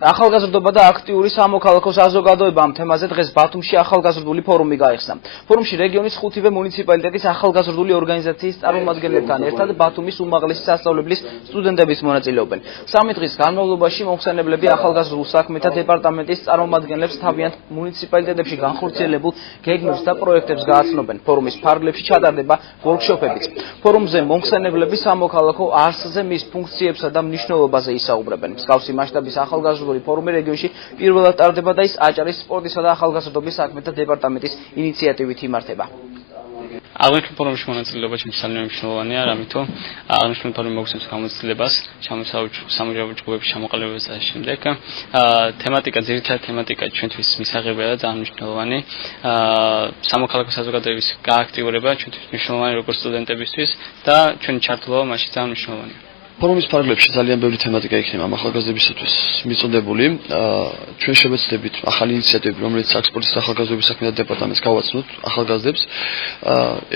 ახალგაზრდობა და აქტიური სამოქალაქო საზოგადოება ამ თემაზე დღეს ბათუმში ახალგაზრდული ფორუმი გაიხსნა. ფორუმში რეგიონის 5-ვე მუნიციპალიტეტის ახალგაზრდული ორგანიზაციის წარმომადგენლებთან ერთად ბათუმის უმაღლესი სასწავლებლის სტუდენტებიც მონაწილეობენ. 3 დღის განმავლობაში მომხსენებლები ახალგაზრდულ საქმეთა დეპარტამენტის წარმომადგენლებს თავიანთ მუნიციპალიტეტებში განხორციელებულ გეგმებს და პროექტებს გააცნობენ. ფორუმის ფარგლებში ჩატარდება ვორქშოპებიც. ფორუმზე მომხსენებლები სამოქალაქო არსზე, მის ფუნქციებსა და მნიშვნელობაზე ისაუბრებენ. მსგავსი მასშტაბის ახალგაზრდული ფორუმი რეგიონში პირველად ტარდება და ის აჭარის სპორტისა და ახალგაზრდობის საქმეთა დეპარტამენტის ინიციატივით იმართება. აღნიშნულ ფორუმში მონაწილეობა ძალიან მნიშვნელოვანია, რამითო აღნიშნული ფორუმი მოგცემს გამოცდილებას სამუშაო ჯგუფებში ჩამოყალიბებას და შემდეგ ძირითადი თემატიკა ჩვენთვის მისაღებია და ძალიან მნიშვნელოვანი. სამოქალაქო საზოგადოების გააქტიურება ჩვენთვის მნიშვნელოვანი როგორც სტუდენტებისთვის და ჩვენი ჩართულობა მასში ძალიან მნიშვნელოვანია. ფორუმის ფარგლებში ძალიან ბევრი თემატიკა იქნება ამ ახალგაზრდებისათვის მიწოდებული. ჩვენ შევეცდებით ახალი ინიციატივები, რომელიც სპორტის და ახალგაზრდობის საქმეთა დეპარტამენტს გავაცნოთ ახალგაზრდებს.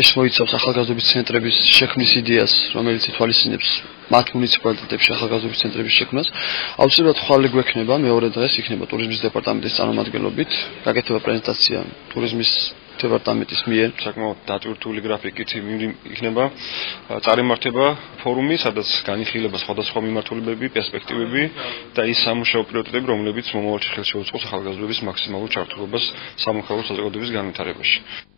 ეს მოიცავს ახალგაზრდობის ცენტრების შექმნის იდეას, რომელიც ითვალისწინებს მათ მუნიციპალიტეტებში ახალგაზრდობის ცენტრების შექმნას. აუცილებლად ხვალე გვექნება მეორე დღეს იქნება ტურიზმის დეპარტამენტის წარმომადგენლობით, გაკეთება პრეზენტაცია ტურიზმის დეპარტამენტის მიერ. საკმაოდ დატვირთული გრაფიკით იქნება წარიმართება ფორუმი, სადაც განიხილება სხვადასხვა მიმართულებები, პერსპექტივები და ის სამუშაო პრიორიტეტები, რომლებიც მომავალში ხელს შეუწყობს ახალგაზრდობის მაქსიმალურ ჩართულობას სამოქალაქო საზოგადოების განვითარებაში.